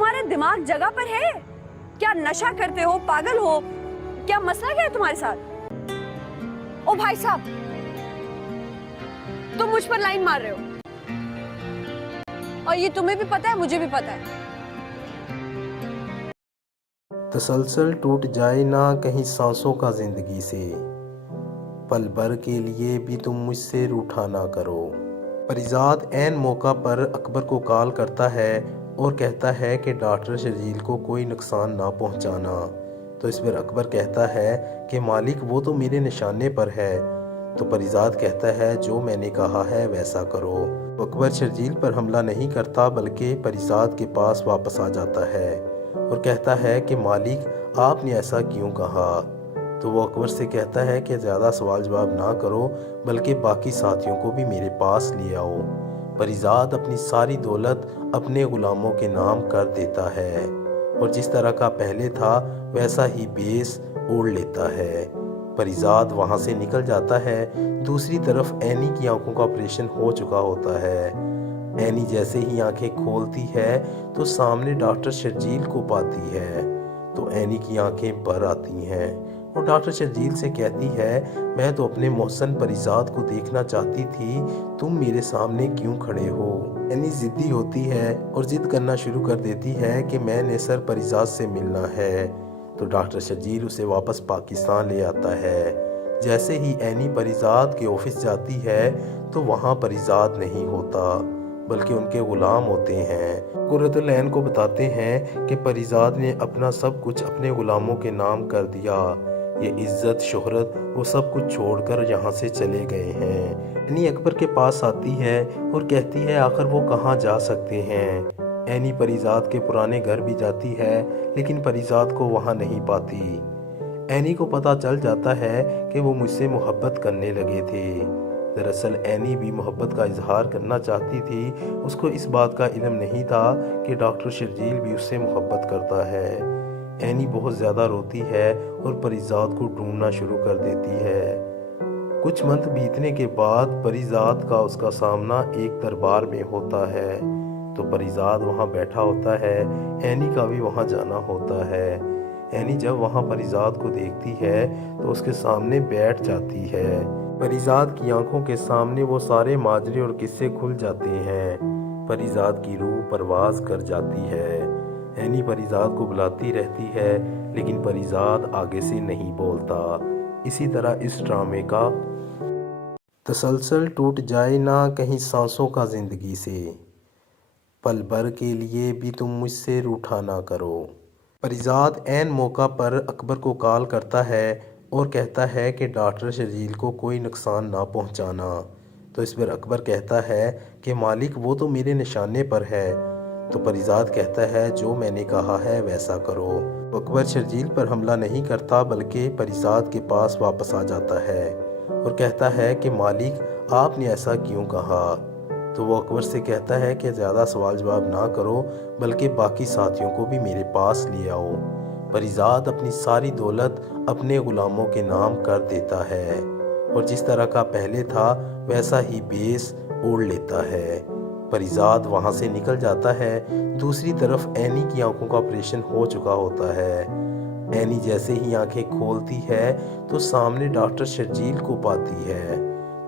तुम्हारा दिमाग जगह पर है? क्या नशा करते हो, पागल हो? क्या मसला क्या है तुम्हारे साथ? ओ भाई साहब, तुम मुझ पर लाइन मार रहे हो और ये तुम्हें भी पता है, मुझे भी पता है। तसलसल टूट जाए ना कहीं सांसों का जिंदगी से, पल भर के लिए भी तुम मुझसे रूठा ना करो। परिजाद ऐन मौका पर अकबर को कॉल करता है और कहता है कि डॉक्टर शर्जील को कोई नुकसान ना पहुंचाना। तो इस पर अकबर कहता है कि मालिक वो तो मेरे निशाने पर है। तो परिजाद कहता है जो मैंने कहा है वैसा करो। तो अकबर शर्जील पर हमला नहीं करता बल्कि परिजाद के पास वापस आ जाता है और कहता है कि मालिक आपने ऐसा क्यों कहा। तो वो अकबर से कहता है कि ज़्यादा सवाल जवाब ना करो बल्कि बाकी साथियों को भी मेरे पास ले आओ। परिजाद अपनी सारी दौलत अपने ग़ुलामों के नाम कर देता है और जिस तरह का पहले था वैसा ही बेस ओढ़ लेता है। परिजाद वहाँ से निकल जाता है। दूसरी तरफ एनी की आंखों का ऑपरेशन हो चुका होता है। एनी जैसे ही आंखें खोलती है तो सामने डॉक्टर शर्जील को पाती है। तो एनी की आंखें भर आती हैं और डॉक्टर शर्जील से कहती है मैं तो अपने मोहसन परिजाद को देखना चाहती थी, तुम मेरे सामने क्यों खड़े हो। एनी ज़िद्दी होती है और ज़िद करना शुरू कर देती है कि मैंने सर परिजाद से मिलना है। तो डॉक्टर शर्जील उसे वापस पाकिस्तान ले आता है। जैसे ही एनी परिजाद के ऑफिस जाती है तो वहाँ परिजाद नहीं होता बल्कि उनके ग़ुलाम होते हैं। कुर्रतुल ऐन को बताते हैं कि परिजाद ने अपना सब कुछ अपने ग़ुलामों के नाम कर दिया। ये इज्जत शोहरत वो सब कुछ छोड़कर यहाँ से चले गए हैं। एनी अकबर के पास आती है और कहती है आखिर वो कहाँ जा सकते हैं। एनी परिजाद के पुराने घर भी जाती है लेकिन परिजाद को वहाँ नहीं पाती। एनी को पता चल जाता है कि वो मुझसे मोहब्बत करने लगे थे। दरअसल एनी भी मोहब्बत का इजहार करना चाहती थी। उसको इस बात का इल्म नहीं था कि डॉक्टर शर्जील भी उससे मोहब्बत करता है। एनी बहुत ज़्यादा रोती है और परिजाद को ढूंढना शुरू कर देती है। कुछ मंथ बीतने के बाद परिजाद का उसका सामना एक दरबार में होता है। तो परिजाद वहाँ बैठा होता है। एनी का भी वहाँ जाना होता है। एनी जब वहाँ परिजाद को देखती है तो उसके सामने बैठ जाती है। परिजाद की आंखों के सामने वो सारे माजरे और किस्से खुल जाते हैं। परिजाद की रूह परवाज कर जाती है। एनी परिजाद को बुलाती रहती है लेकिन परिजाद आगे से नहीं बोलता। इसी तरह इस ड्रामे का तसलसल टूट जाए ना कहीं सांसों का जिंदगी से, पल भर के लिए भी तुम मुझसे रूठा ना करो। परिजाद ऐन मौका पर अकबर को कॉल करता है और कहता है कि डॉक्टर शर्जील को कोई नुकसान ना पहुंचाना। तो इस पर अकबर कहता है कि मालिक वो तो मेरे निशाने पर है। तो परिजाद कहता है जो मैंने कहा है वैसा करो। तो अकबर शर्जील पर हमला नहीं करता बल्कि परिजाद के पास वापस आ जाता है और कहता है कि मालिक आपने ऐसा क्यों कहा। तो वो अकबर से कहता है कि ज़्यादा सवाल जवाब ना करो बल्कि बाकी साथियों को भी मेरे पास ले आओ। परिजाद अपनी सारी दौलत अपने ग़ुलामों के नाम कर देता है और जिस तरह का पहले था वैसा ही बेस ओढ़ लेता है। परिजाद वहाँ से निकल जाता है। दूसरी तरफ एनी की आंखों का ऑपरेशन हो चुका होता है। एनी जैसे ही आंखें खोलती है तो सामने डॉक्टर शर्जील को पाती है।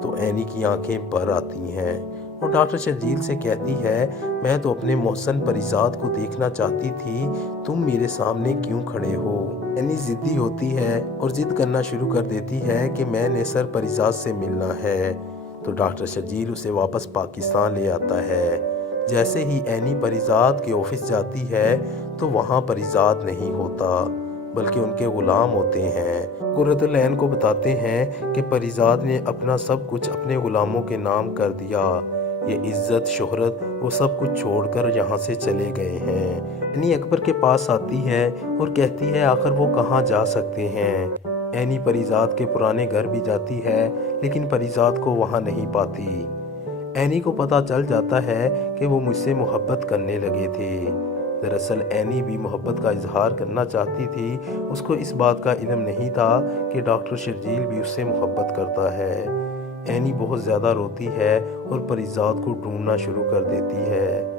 तो एनी की आंखें भर आती हैं और डॉक्टर शर्जील से कहती है मैं तो अपने मोहसन परिजाद को देखना चाहती थी, तुम मेरे सामने क्यों खड़े हो। एनी ज़िद्दी होती है और ज़िद करना शुरू कर देती है कि मैंने सर परिजाद से मिलना है। तो डॉक्टर शर्जील उसे वापस पाकिस्तान ले आता है। जैसे ही एनी परिजाद के ऑफिस जाती है तो वहाँ परिजाद नहीं होता बल्कि उनके ग़ुलाम होते हैं। कुर्रतुल ऐन को बताते हैं कि परिजाद ने अपना सब कुछ अपने ग़ुलामों के नाम कर दिया। ये इज्जत शोहरत वो सब कुछ छोड़कर यहाँ से चले गए हैं। एनी अकबर के पास आती है और कहती है आखिर वो कहाँ जा सकते हैं। एनी परिजाद के पुराने घर भी जाती है लेकिन परिजाद को वहाँ नहीं पाती। एनी को पता चल जाता है कि वो मुझसे मोहब्बत करने लगे थे। दरअसल एनी भी मोहब्बत का इजहार करना चाहती थी। उसको इस बात का इल्म नहीं था कि डॉक्टर शर्जील भी उससे मोहब्बत करता है। एनी बहुत ज़्यादा रोती है और परिजाद को ढूंढना शुरू कर देती है।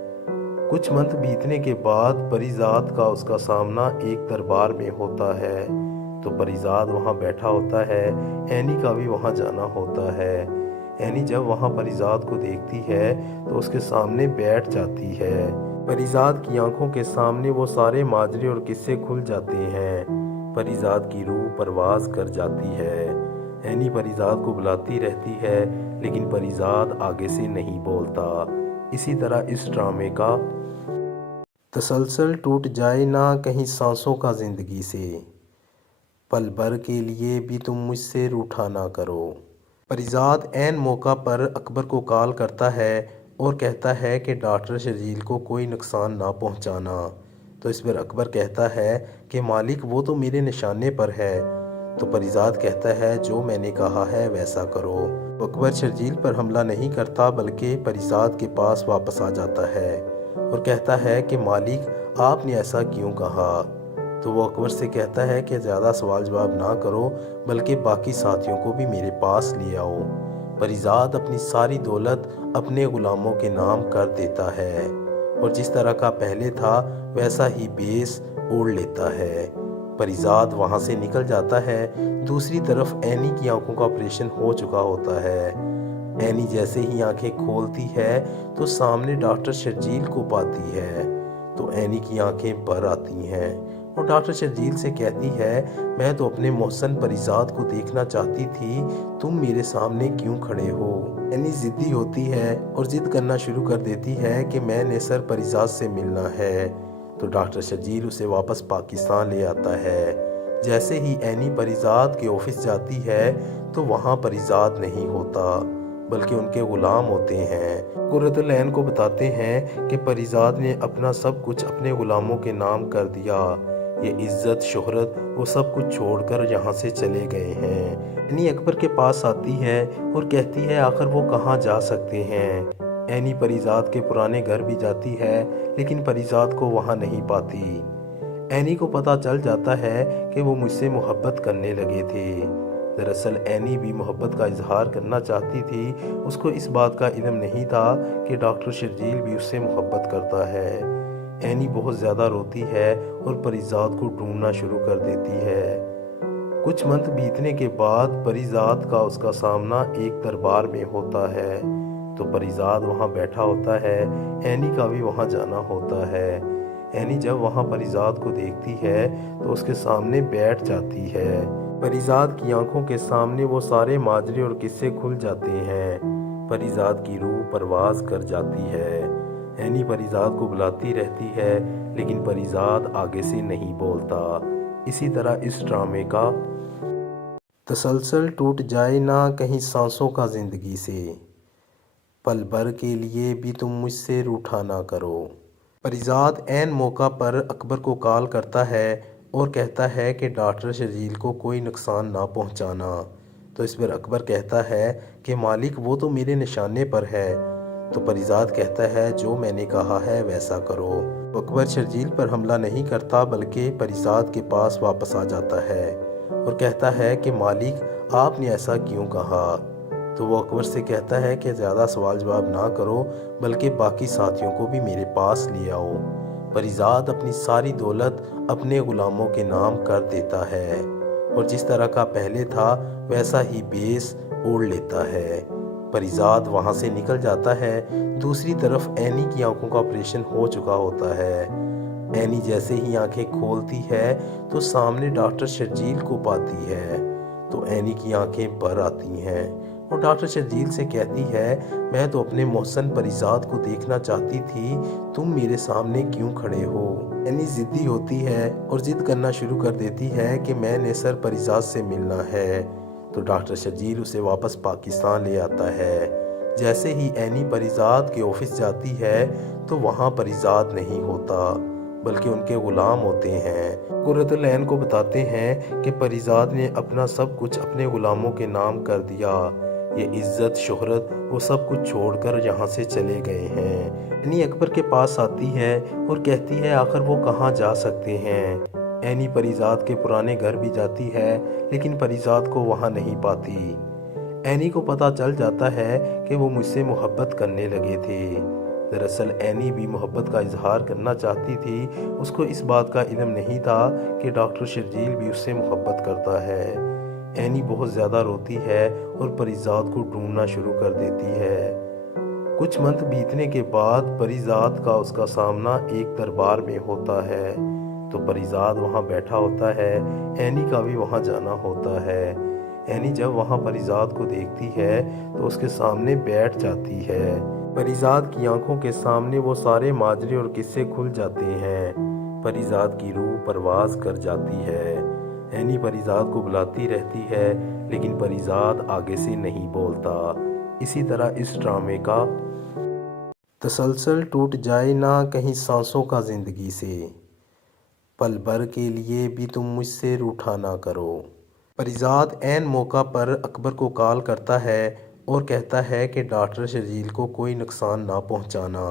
کچھ منتھ بیتنے کے بعد پریزاد کا اس کا سامنا ایک دربار میں ہوتا ہے تو پریزاد وہاں بیٹھا ہوتا ہے، اینی کا بھی وہاں جانا ہوتا ہے۔ اینی جب وہاں پریزاد کو دیکھتی ہے تو اس کے سامنے بیٹھ جاتی ہے۔ پریزاد کی آنکھوں کے سامنے وہ سارے ماجرے اور قصے کھل جاتے ہیں۔ پریزاد کی روح پرواز کر جاتی ہے۔ اینی پریزاد کو بلاتی رہتی ہے لیکن پریزاد آگے سے نہیں بولتا۔ اسی طرح اس ڈرامے کا تسلسل ٹوٹ جائے نہ کہیں سانسوں کا زندگی سے، پل بھر کے لیے بھی تم مجھ سے روٹھا نہ کرو۔ پریزاد عین موقع پر اکبر کو کال کرتا ہے اور کہتا ہے کہ ڈاکٹر شرجیل کو کوئی نقصان نہ پہنچانا، تو اس پر اکبر کہتا ہے کہ مالک وہ تو میرے نشانے پر ہے۔ تو پریزاد کہتا ہے جو میں نے کہا ہے ویسا کرو۔ تو اکبر شرجیل پر حملہ نہیں کرتا بلکہ پریزاد کے پاس واپس آ جاتا ہے اور کہتا ہے کہ مالک آپ نے ایسا کیوں کہا؟ تو وہ اکبر سے کہتا ہے کہ زیادہ سوال جواب نہ کرو بلکہ باقی ساتھیوں کو بھی میرے پاس لے آؤ۔ پریزاد اپنی ساری دولت اپنے غلاموں کے نام کر دیتا ہے اور جس طرح کا پہلے تھا ویسا ہی بیس اوڑھ لیتا ہے۔ پریزاد وہاں سے نکل جاتا ہے۔ دوسری طرف اینی کی آنکھوں کا آپریشن ہو چکا ہوتا ہے۔ اینی جیسے ہی آنکھیں کھولتی ہے تو سامنے ڈاکٹر شرجیل کو پاتی ہے تو اینی کی آنکھیں بھر آتی ہیں اور ڈاکٹر شرجیل سے کہتی ہے میں تو اپنے محسن پریزاد کو دیکھنا چاہتی تھی، تم میرے سامنے کیوں کھڑے ہو؟ اینی ضدی ہوتی ہے اور ضد کرنا شروع کر دیتی ہے کہ میں نے سر پریزاد سے ملنا ہے، تو ڈاکٹر شرجیل اسے واپس پاکستان لے آتا ہے۔ جیسے ہی اینی پریزاد کے آفس جاتی ہے تو وہاں پریزاد نہیں ہوتا بلکہ ان کے غلام ہوتے ہیں۔ قرۃ العین کو بتاتے ہیں کہ پریزاد نے اپنا سب کچھ اپنے غلاموں کے نام کر دیا، یہ عزت شہرت وہ سب کچھ چھوڑ کر یہاں سے چلے گئے ہیں۔ اینی اکبر کے پاس آتی ہے اور کہتی ہے آخر وہ کہاں جا سکتے ہیں۔ اینی پریزاد کے پرانے گھر بھی جاتی ہے لیکن پریزاد کو وہاں نہیں پاتی۔ اینی کو پتہ چل جاتا ہے کہ وہ مجھ سے محبت کرنے لگے تھے۔ دراصل اینی بھی محبت کا اظہار کرنا چاہتی تھی، اس کو اس بات کا علم نہیں تھا کہ ڈاکٹر شرجیل بھی اس سے محبت کرتا ہے۔ اینی بہت زیادہ روتی ہے اور پریزاد کو ڈھونڈنا شروع کر دیتی ہے۔ کچھ منتھ بیتنے کے بعد پریزاد کا اس کا سامنا ایک دربار میں ہوتا ہے تو پریزاد وہاں بیٹھا ہوتا ہے، اینی کا بھی وہاں جانا ہوتا ہے۔ اینی جب وہاں پریزاد کو دیکھتی ہے تو اس کے سامنے بیٹھ جاتی ہے۔ پریزاد کی آنکھوں کے سامنے وہ سارے ماجرے اور قصے کھل جاتے ہیں۔ پریزاد کی روح پرواز کر جاتی ہے۔ اینی پریزاد کو بلاتی رہتی ہے لیکن پریزاد آگے سے نہیں بولتا۔ اسی طرح اس ڈرامے کا تسلسل ٹوٹ جائے نہ کہیں سانسوں کا زندگی سے، پل بھر کے لیے بھی تم مجھ سے روٹھا نہ کرو۔ پریزاد عین موقع پر اکبر کو کال کرتا ہے اور کہتا ہے کہ ڈاکٹر شرجیل کو کوئی نقصان نہ پہنچانا، تو اس پر اکبر کہتا ہے کہ مالک وہ تو میرے نشانے پر ہے، تو پریزاد کہتا ہے جو میں نے کہا ہے ویسا کرو۔ اکبر شرجیل پر حملہ نہیں کرتا بلکہ پریزاد کے پاس واپس آ جاتا ہے اور کہتا ہے کہ مالک آپ نے ایسا کیوں کہا؟ تو وہ اکبر سے کہتا ہے کہ زیادہ سوال جواب نہ کرو بلکہ باقی ساتھیوں کو بھی میرے پاس لے آؤ۔ پریزاد اپنی ساری دولت اپنے غلاموں کے نام کر دیتا ہے اور جس طرح کا پہلے تھا ویسا ہی بیس اوڑھ لیتا ہے۔ پریزاد وہاں سے نکل جاتا ہے۔ دوسری طرف اینی کی آنکھوں کا آپریشن ہو چکا ہوتا ہے۔ اینی جیسے ہی آنکھیں کھولتی ہے تو سامنے ڈاکٹر شرجیل کو پاتی ہے تو اینی کی آنکھیں بھر آتی ہیں اور ڈاکٹر شرجیل سے کہتی ہے میں تو اپنے محسن پریزاد کو دیکھنا چاہتی تھی، تم میرے سامنے کیوں کھڑے ہو؟ اینی ضدی ہوتی ہے اور ضد کرنا شروع کر دیتی ہے کہ میں نے سر پریزاد سے ملنا ہے، تو ڈاکٹر شرجیل اسے واپس پاکستان لے آتا ہے۔ جیسے ہی اینی پریزاد کے آفس جاتی ہے تو وہاں پریزاد نہیں ہوتا بلکہ ان کے غلام ہوتے ہیں۔ قرۃ العین کو بتاتے ہیں کہ پریزاد نے اپنا سب کچھ اپنے غلاموں کے نام کر دیا، یہ عزت شہرت وہ سب کچھ چھوڑ کر یہاں سے چلے گئے ہیں۔ اینی اکبر کے پاس آتی ہے اور کہتی ہے آخر وہ کہاں جا سکتے ہیں۔ اینی پریزاد کے پرانے گھر بھی جاتی ہے لیکن پریزاد کو وہاں نہیں پاتی۔ اینی کو پتہ چل جاتا ہے کہ وہ مجھ سے محبت کرنے لگے تھے۔ दरअसल एनी भी मोहब्बत का इजहार करना चाहती थी। उसको इस बात का इल्म नहीं था कि डॉक्टर शर्जील भी उससे मोहब्बत करता है। एनी बहुत ज़्यादा रोती है और परीजाद को ढूंढना शुरू कर देती है। कुछ मंथ बीतने के बाद परीजाद का उसका सामना एक दरबार में होता है। तो परीजाद वहाँ बैठा होता है, एनी का भी वहाँ जाना होता है। एनी जब वहाँ परीजाद को देखती है तो उसके सामने बैठ जाती है। परीजाद की आंखों के सामने वो सारे माजरे और किस्से खुल जाते हैं। परीजाद की रूह परवाज कर जाती है। एनी परीजाद को बुलाती रहती है लेकिन परीजाद आगे से नहीं बोलता। इसी तरह इस ड्रामे का तसलसल टूट जाए ना कहीं सांसों का ज़िंदगी से, पल भर के लिए भी तुम मुझसे रूठा ना करो। परीजाद ऐन मौका पर अकबर को कॉल करता है और कहता है कि डॉक्टर शर्जील को कोई नुकसान ना पहुंचाना।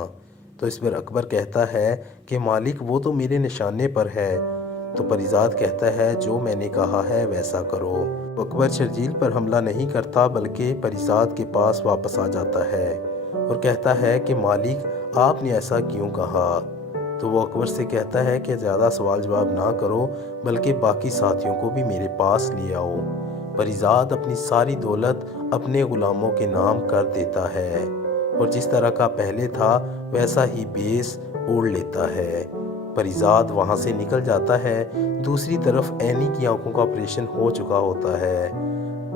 तो इस पर अकबर कहता है कि मालिक वो तो मेरे निशाने पर है। तो परीजाद कहता है जो मैंने कहा है वैसा करो। तो अकबर शर्जील पर हमला नहीं करता बल्कि परीजाद के पास वापस आ जाता है और कहता है कि मालिक आपने ऐसा क्यों कहा। तो वो अकबर से कहता है कि ज़्यादा सवाल जवाब ना करो बल्कि बाकी साथियों को भी मेरे पास ले आओ। परीजाद अपनी सारी दौलत अपने ग़ुलामों के नाम कर देता है और जिस तरह का पहले था वैसा ही बेस ओढ़ लेता है। परीजाद वहाँ से निकल जाता है। दूसरी तरफ एनी की आंखों का ऑपरेशन हो चुका होता है।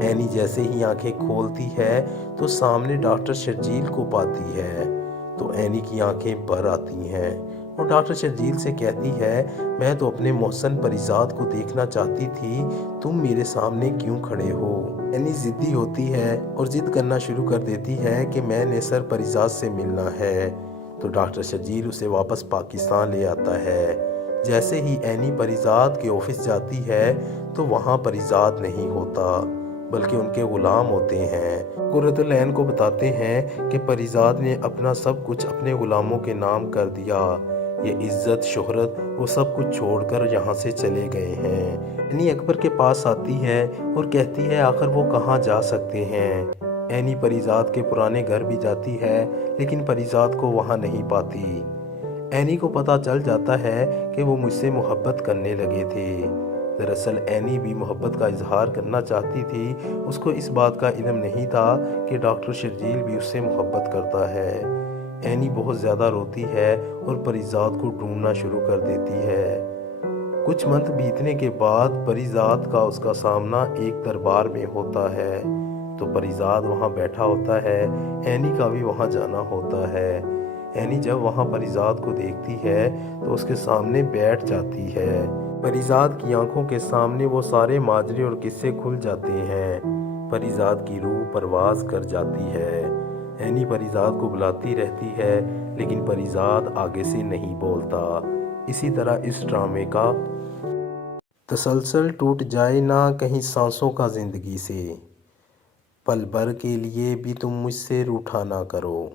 एनी जैसे ही आंखें खोलती है तो सामने डॉक्टर शर्जील को पाती है। तो एनी की आंखें भर आती हैं और डॉक्टर शर्जील से कहती है मैं तो अपने मोहसन परीजाद को देखना चाहती थी, तुम मेरे सामने क्यों खड़े हो। एनी ज़िद्दी होती है और ज़िद करना शुरू कर देती है कि मैंने सर परीजाद से मिलना है। तो डॉक्टर शर्जील उसे वापस पाकिस्तान ले आता है। जैसे ही एनी परीजाद के ऑफिस जाती है तो वहाँ परीजाद नहीं होता बल्कि उनके ग़ुलाम होते हैं। कुर्रतुल ऐन को बताते हैं कि परीजाद ने अपना सब कुछ अपने ग़ुलामों के नाम कर दिया। ये इज्जत शोहरत वो सब कुछ छोड़कर यहाँ से चले गए हैं। एनी अकबर के पास आती है और कहती है आखिर वो कहाँ जा सकते हैं। एनी परीजाद के पुराने घर भी जाती है लेकिन परीजाद को वहाँ नहीं पाती। एनी को पता चल जाता है कि वो मुझसे मोहब्बत करने लगे थे। दरअसल एनी भी मोहब्बत का इजहार करना चाहती थी। उसको इस बात का इल्म नहीं था कि डॉक्टर शर्जील भी उससे मोहब्बत करता है। एनी बहुत ज़्यादा रोती है और परीजाद को ढूंढना शुरू कर देती है। कुछ मंथ बीतने के बाद परीजाद का उसका सामना एक दरबार में होता है। तो परीजाद वहाँ बैठा होता है, एनी का भी वहाँ जाना होता है। एनी जब वहाँ परीजाद को देखती है तो उसके सामने बैठ जाती है। परीजाद की आंखों के सामने वो सारे माजरे और किस्से खुल जाते हैं। परीजाद की रूह परवाज कर जाती है। एनी परीजाद को बुलाती रहती है लेकिन परीजाद आगे से नहीं बोलता। इसी तरह इस ड्रामे का तसलसल टूट जाए ना कहीं सांसों का ज़िंदगी से, पल भर के लिए भी तुम मुझसे रूठा ना करो।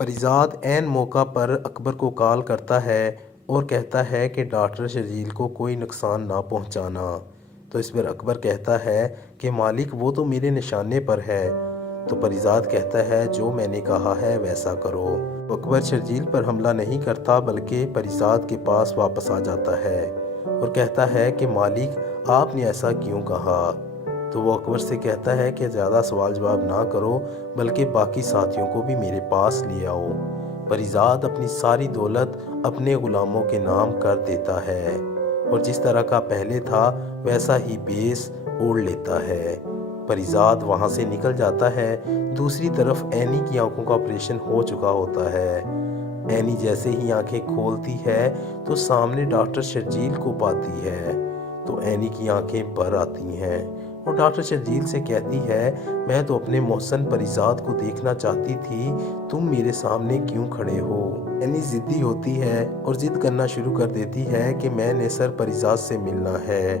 परीजाद ऐन मौका पर अकबर को कॉल करता है और कहता है कि डॉक्टर शर्जील को कोई नुकसान ना पहुंचाना। तो इस पर अकबर कहता है कि मालिक वो तो मेरे निशाने पर है। तो परीजाद कहता है जो मैंने कहा है वैसा करो। तो अकबर शर्जील पर हमला नहीं करता बल्कि परीजाद के पास वापस आ जाता है और कहता है कि मालिक आपने ऐसा क्यों कहा। तो वो अकबर से कहता है कि ज़्यादा सवाल जवाब ना करो बल्कि बाकी साथियों को भी मेरे पास ले आओ। परीजाद अपनी सारी दौलत अपने ग़ुलामों के नाम कर देता है और जिस तरह का पहले था वैसा ही बेस ओढ़ लेता है। परीजाद वहाँ से निकल जाता है। दूसरी तरफ एनी की आंखों का ऑपरेशन हो चुका होता है। एनी जैसे ही आंखें खोलती है तो सामने डॉक्टर शर्जील को पाती है। तो एनी की आंखें भर आती हैं और डॉक्टर शर्जील से कहती है मैं तो अपने मोहसन परीजाद को देखना चाहती थी, तुम मेरे सामने क्यों खड़े हो। एनी ज़िद्दी होती है और ज़िद करना शुरू कर देती है कि मैंने सर परीजाद से मिलना है।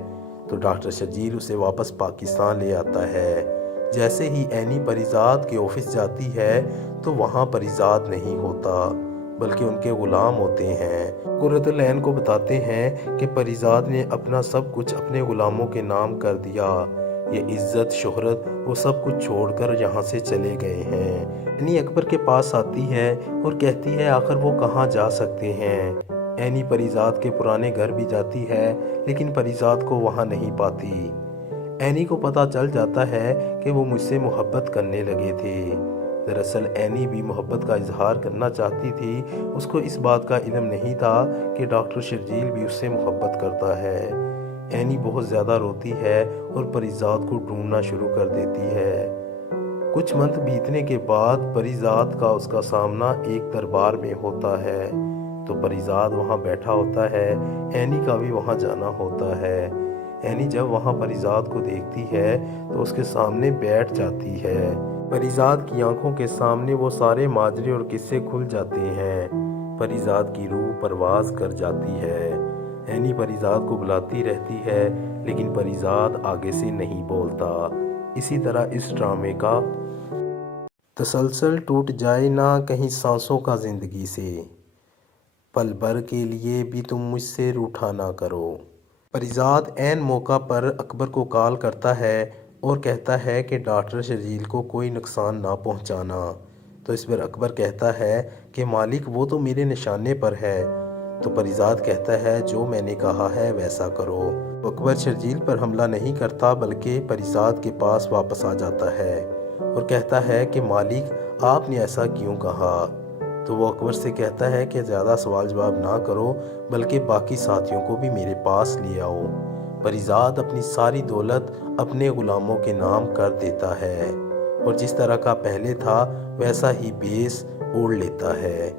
तो डॉक्टर शर्जील उसे वापस पाकिस्तान ले आता है। जैसे ही एनी परीजाद के ऑफिस जाती है तो वहाँ परीजाद नहीं होता बल्कि उनके ग़ुलाम होते हैं। कुर्रतुल ऐन को बताते हैं कि परीजाद ने अपना सब कुछ अपने ग़ुलामों के नाम कर दिया। ये इज्जत शोहरत वो सब कुछ छोड़कर यहाँ से चले गए हैं। اینی اکبر کے پاس آتی ہے اور کہتی ہے آخر وہ کہاں جا سکتے ہیں۔ اینی پریزاد کے پرانے گھر بھی جاتی ہے لیکن پریزاد کو وہاں نہیں پاتی۔ اینی کو پتہ چل جاتا ہے کہ وہ مجھ سے محبت کرنے لگے تھے۔ دراصل اینی بھی محبت کا اظہار کرنا چاہتی تھی، اس کو اس بات کا علم نہیں تھا کہ ڈاکٹر شرجیل بھی اس سے محبت کرتا ہے۔ اینی بہت زیادہ روتی ہے اور پریزاد کو ڈھونڈنا شروع کر دیتی ہے۔ کچھ منتھ بیتنے کے بعد پریزاد کا اس کا سامنا ایک دربار میں ہوتا ہے تو پریزاد وہاں بیٹھا ہوتا ہے، اینی کا بھی وہاں جانا ہوتا ہے۔ اینی جب وہاں پریزاد کو دیکھتی ہے تو اس کے سامنے بیٹھ جاتی ہے۔ پریزاد کی آنکھوں کے سامنے وہ سارے ماجرے اور قصے کھل جاتے ہیں۔ پریزاد کی روح پرواز کر جاتی ہے۔ اینی پریزاد کو بلاتی رہتی ہے لیکن پریزاد آگے سے نہیں بولتا۔ اسی طرح اس ڈرامے کا تسلسل ٹوٹ جائے نہ کہیں سانسوں کا زندگی سے، پل بھر کے لیے بھی تم مجھ سے روٹھا نہ کرو۔ پریزاد عین موقع پر اکبر کو کال کرتا ہے اور کہتا ہے کہ ڈاکٹر شرجیل کو کوئی نقصان نہ پہنچانا، تو اس پر اکبر کہتا ہے کہ مالک وہ تو میرے نشانے پر ہے۔ تو پریزاد کہتا ہے جو میں نے کہا ہے ویسا کرو۔ تو اکبر شرجیل پر حملہ نہیں کرتا بلکہ پریزاد کے پاس واپس آ جاتا ہے اور کہتا ہے کہ مالک آپ نے ایسا کیوں کہا؟ تو وہ اکبر سے کہتا ہے کہ زیادہ سوال جواب نہ کرو بلکہ باقی ساتھیوں کو بھی میرے پاس لے آؤ۔ پریزاد اپنی ساری دولت اپنے غلاموں کے نام کر دیتا ہے اور جس طرح کا پہلے تھا ویسا ہی بیس اوڑھ لیتا ہے۔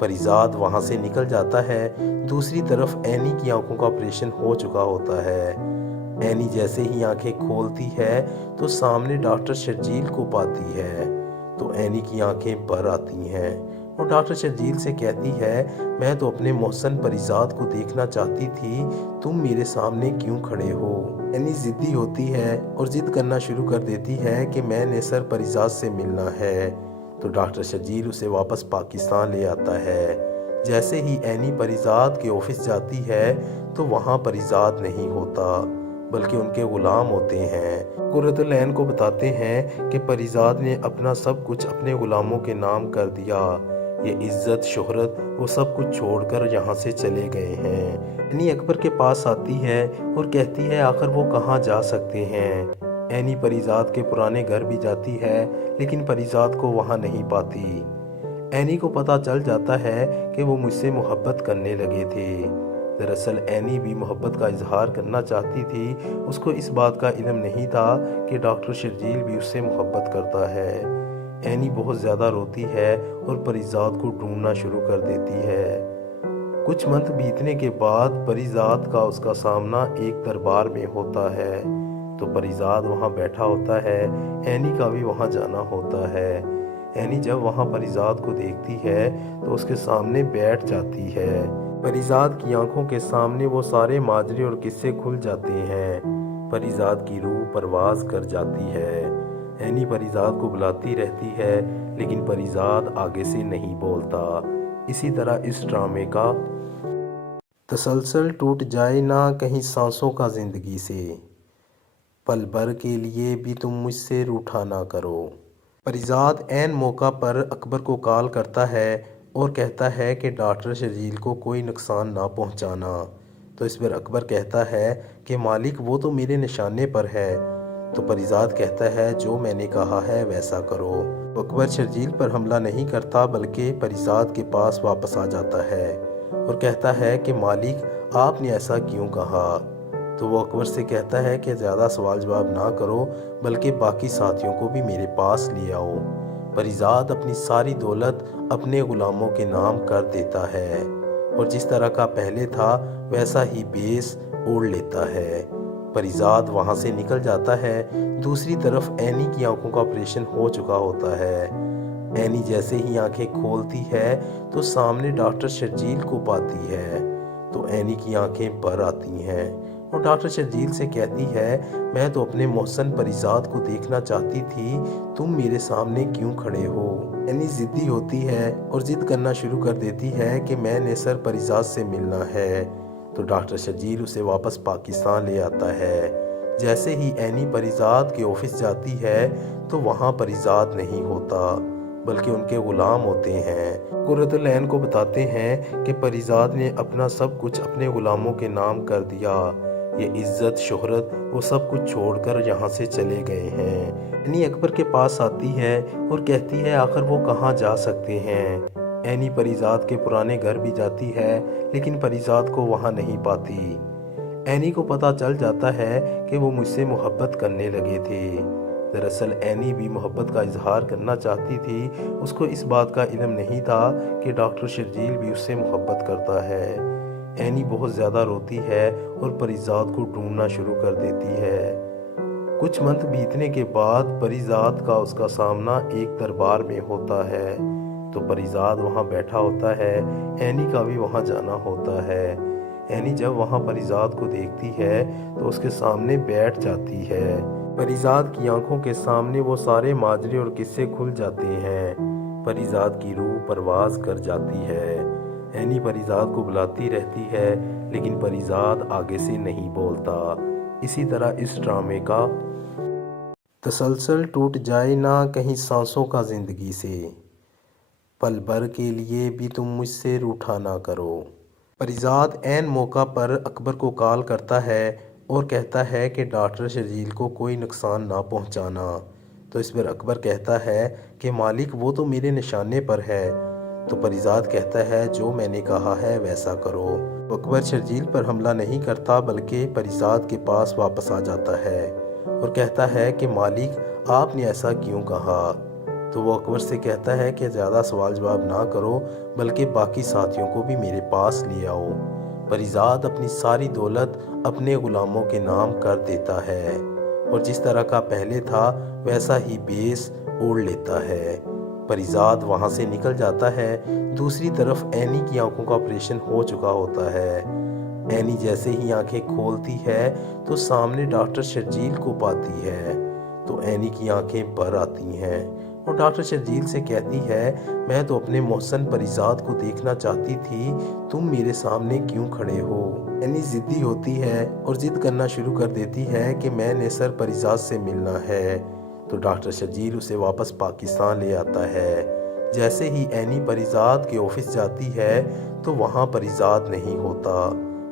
پریزاد وہاں سے نکل جاتا ہے۔ دوسری طرف اینی کی آنکھوں کا آپریشن ہو چکا ہوتا ہے۔ اینی جیسے ہی آنکھیں کھولتی ہے تو سامنے ڈاکٹر شرجیل کو پاتی ہے تو اینی کی آنکھیں بھر آتی ہیں اور ڈاکٹر شرجیل سے کہتی ہے میں تو اپنے محسن پریزاد کو دیکھنا چاہتی تھی، تم میرے سامنے کیوں کھڑے ہو؟ اینی ضدی ہوتی ہے اور ضد کرنا شروع کر دیتی ہے کہ میں نے سر پریزاد سے ملنا ہے، تو ڈاکٹر شرجیل اسے واپس پاکستان لے آتا ہے۔ جیسے ہی اینی پریزاد کے آفس جاتی ہے تو وہاں پریزاد نہیں ہوتا بلکہ ان کے غلام ہوتے ہیں۔ قرۃ العین کو بتاتے ہیں کہ پریزاد نے اپنا سب کچھ اپنے غلاموں کے نام کر دیا، یہ عزت شہرت وہ سب کچھ چھوڑ کر یہاں سے چلے گئے ہیں۔ اینی اکبر کے پاس آتی ہے اور کہتی ہے آخر وہ کہاں جا سکتے ہیں۔ اینی پریزاد کے پرانے گھر بھی جاتی ہے لیکن پریزاد کو وہاں نہیں پاتی۔ اینی کو پتہ چل جاتا ہے کہ وہ مجھ سے محبت کرنے لگے تھے۔ دراصل اینی بھی محبت کا اظہار کرنا چاہتی تھی، اس کو اس بات کا علم نہیں تھا کہ ڈاکٹر شرجیل بھی اس سے محبت کرتا ہے۔ اینی بہت زیادہ روتی ہے اور پریزاد کو ڈھونڈنا شروع کر دیتی ہے۔ کچھ منتھ بیتنے کے بعد پریزاد کا اس کا سامنا ایک دربار میں ہوتا ہے تو پریزاد وہاں بیٹھا ہوتا ہے، اینی کا بھی وہاں جانا ہوتا ہے۔ اینی جب وہاں پریزاد کو دیکھتی ہے تو اس کے سامنے بیٹھ جاتی ہے۔ پریزاد کی آنکھوں کے سامنے وہ سارے ماجرے اور قصے کھل جاتے ہیں۔ پریزاد کی روح پرواز کر جاتی ہے۔ اینی پریزاد کو بلاتی رہتی ہے لیکن پریزاد آگے سے نہیں بولتا۔ اسی طرح اس ڈرامے کا تسلسل ٹوٹ جائے نہ کہیں سانسوں کا زندگی سے، پل بھر کے لیے بھی تم مجھ سے روٹھا نہ کرو۔ پریزاد عین موقع پر اکبر کو کال کرتا ہے اور کہتا ہے کہ ڈاکٹر شرجیل کو کوئی نقصان نہ پہنچانا، تو اس پر اکبر کہتا ہے کہ مالک وہ تو میرے نشانے پر ہے۔ تو پریزاد کہتا ہے جو میں نے کہا ہے ویسا کرو۔ تو اکبر شرجیل پر حملہ نہیں کرتا بلکہ پریزاد کے پاس واپس آ جاتا ہے اور کہتا ہے کہ مالک آپ نے ایسا کیوں کہا؟ تو وہ اکبر سے کہتا ہے کہ زیادہ سوال جواب نہ کرو بلکہ باقی ساتھیوں کو بھی میرے پاس لے آؤ۔ پریزاد اپنی ساری دولت اپنے غلاموں کے نام کر دیتا ہے اور جس طرح کا پہلے تھا ویسا ہی بیس اوڑھ لیتا ہے۔ پریزاد وہاں سے نکل جاتا ہے۔ دوسری طرف اینی کی آنکھوں کا آپریشن ہو چکا ہوتا ہے۔ اینی جیسے ہی آنکھیں کھولتی ہے تو سامنے ڈاکٹر شرجیل کو پاتی ہے تو اینی کی آنکھیں بھر آتی ہیں اور ڈاکٹر شرجیل سے کہتی ہے میں تو اپنے محسن پریزاد کو دیکھنا چاہتی تھی، تم میرے سامنے کیوں کھڑے ہو؟ اینی ضدی ہوتی ہے اور ضد کرنا شروع کر دیتی ہے کہ میں نے سر پریزاد سے ملنا ہے، تو ڈاکٹر شرجیل اسے واپس پاکستان لے آتا ہے۔ جیسے ہی اینی پریزاد کے آفس جاتی ہے تو وہاں پریزاد نہیں ہوتا बल्कि उनके गुलाम होते हैं। कुर्रतुल ऐन को बताते हैं कि परीजाद ने अपना सब कुछ अपने गुलामों के नाम कर दिया। ये इज्जत शोहरत वो सब कुछ छोड़कर यहाँ से चले गए हैं। एनी अकबर के पास आती है और कहती है आखिर वो कहाँ जा सकते हैं। एनी परीजाद के पुराने घर भी जाती है लेकिन परीजाद को वहाँ नहीं पाती। एनी को पता चल जाता है कि वो मुझसे मोहब्बत करने लगे थे। दरअसल एनी भी मोहब्बत का इजहार करना चाहती थी। उसको इस बात का इल्म नहीं था कि डॉक्टर शर्जील भी उससे मोहब्बत करता है। एनी बहुत ज़्यादा रोती है और परीजाद को ढूंढना शुरू कर देती है। कुछ मंथ बीतने के बाद परीजाद का उसका सामना एक दरबार में होता है। तो परीजाद वहाँ बैठा होता है, एनी का भी वहाँ जाना होता है। एनी जब वहाँ परीजाद को देखती है तो उसके सामने बैठ जाती है। परीजाद की आंखों के सामने वो सारे माजरे और किस्से खुल जाते हैं। परीजाद की रूह परवाज कर जाती है। एनी परीजाद को बुलाती रहती है लेकिन परीजाद आगे से नहीं बोलता। इसी तरह इस ड्रामे का तसलसल टूट जाए ना कहीं सांसों का ज़िंदगी से, पल भर के लिए भी तुम मुझसे रूठा ना करो। परीजाद ऐन मौका पर अकबर को कॉल करता है और कहता है कि डॉक्टर शर्जील को कोई नुकसान ना पहुंचाना। तो इस पर अकबर कहता है कि मालिक वो तो मेरे निशाने पर है। तो परीजाद कहता है जो मैंने कहा है वैसा करो। तो अकबर शर्जील पर हमला नहीं करता बल्कि परीजाद के पास वापस आ जाता है और कहता है कि मालिक आपने ऐसा क्यों कहा। तो वो अकबर से कहता है कि ज़्यादा सवाल जवाब ना करो बल्कि बाकी साथियों को भी मेरे पास ले आओ। परीजाद अपनी सारी दौलत अपने गुलामों के नाम कर देता है और जिस तरह का पहले था वैसा ही बेस ओढ़ लेता है। परीजाद वहाँ से निकल जाता है। दूसरी तरफ एनी की आंखों का ऑपरेशन हो चुका होता है। एनी जैसे ही आंखें खोलती है तो सामने डॉक्टर शर्जील को पाती है। तो एनी की आंखें भर आती हैं और डॉक्टर शर्जील से कहती है मैं तो अपने मोहसन परीजाद को देखना चाहती थी, तुम मेरे सामने क्यों खड़े हो। एनी जिद्दी होती है और जिद करना शुरू कर देती है कि मैंने सर परीजाद से मिलना है। तो डॉक्टर शर्जील उसे वापस पाकिस्तान ले आता है। जैसे ही एनी परीजाद के ऑफिस जाती है तो वहाँ परीजाद नहीं होता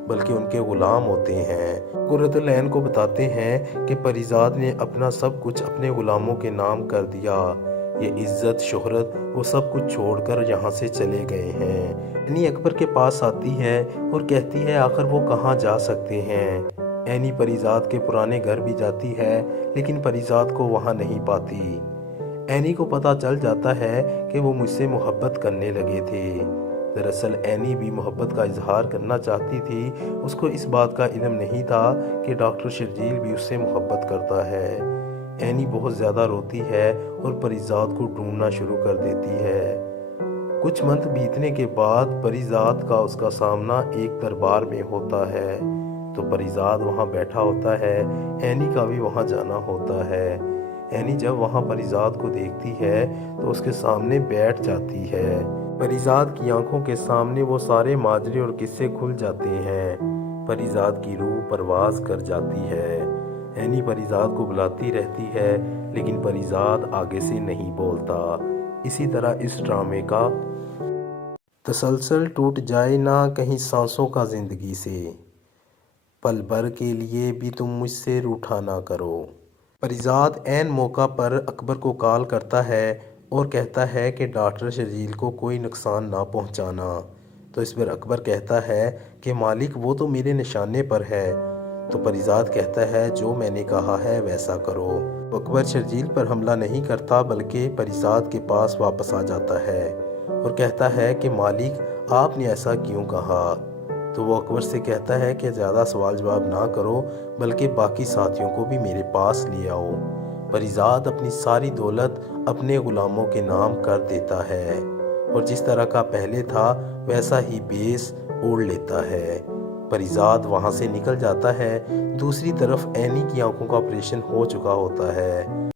बल्कि उनके गुलाम होते हैं। कुर्रतुल ऐन को बताते हैं कि परीजाद ने अपना सब कुछ अपने गुलामों के नाम कर दिया। ये इज्जत शोहरत वो सब कुछ छोड़कर यहाँ से चले गए हैं। एनी अकबर के पास आती है और कहती है आखिर वो कहाँ जा सकते हैं। एनी परीजाद के पुराने घर भी जाती है लेकिन परीजाद को वहाँ नहीं पाती। एनी को पता चल जाता है कि वो मुझसे मोहब्बत करने लगे थे। दरअसल एनी भी मोहब्बत का इजहार करना चाहती थी। उसको इस बात का इल्म नहीं था कि डॉक्टर शर्जील भी उससे मोहब्बत करता है। एनी बहुत ज़्यादा रोती है और परीजाद को ढूंढना शुरू कर देती है। कुछ मंथ बीतने के बाद परीजाद का उसका सामना एक दरबार में होता है। तो परीजाद वहाँ बैठा होता है, एनी का भी वहाँ जाना होता है। एनी जब वहाँ परीजाद को देखती है तो उसके सामने बैठ जाती है। परीजाद की आंखों के सामने वो सारे माजरे और किस्से खुल जाते हैं। परीजाद की रूह परवाज कर जाती है। एनी परीजाद को बुलाती रहती है लेकिन परीजाद आगे से नहीं बोलता। इसी तरह इस ड्रामे का तसलसल टूट जाए ना कहीं सांसों का ज़िंदगी से, पल भर के लिए भी तुम मुझसे रूठा ना करो। परीजाद ऐन मौका पर अकबर को कॉल करता है और कहता है कि डॉक्टर शर्जील को कोई नुकसान ना पहुंचाना। तो इस पर अकबर कहता है कि मालिक वो तो मेरे निशाने पर है। तो परीजाद कहता है जो मैंने कहा है वैसा करो। तो अकबर शर्जील पर हमला नहीं करता बल्कि परीजाद के पास वापस आ जाता है और कहता है कि मालिक आपने ऐसा क्यों कहा। तो वो अकबर से कहता है कि ज़्यादा सवाल जवाब ना करो बल्कि बाकी साथियों को भी मेरे पास ले आओ। परीजाद अपनी सारी दौलत अपने गुलामों के नाम कर देता है और जिस तरह का पहले था वैसा ही बेस ओढ़ लेता है। परीजाद वहाँ से निकल जाता है। दूसरी तरफ एनी की आंखों का ऑपरेशन हो चुका होता है।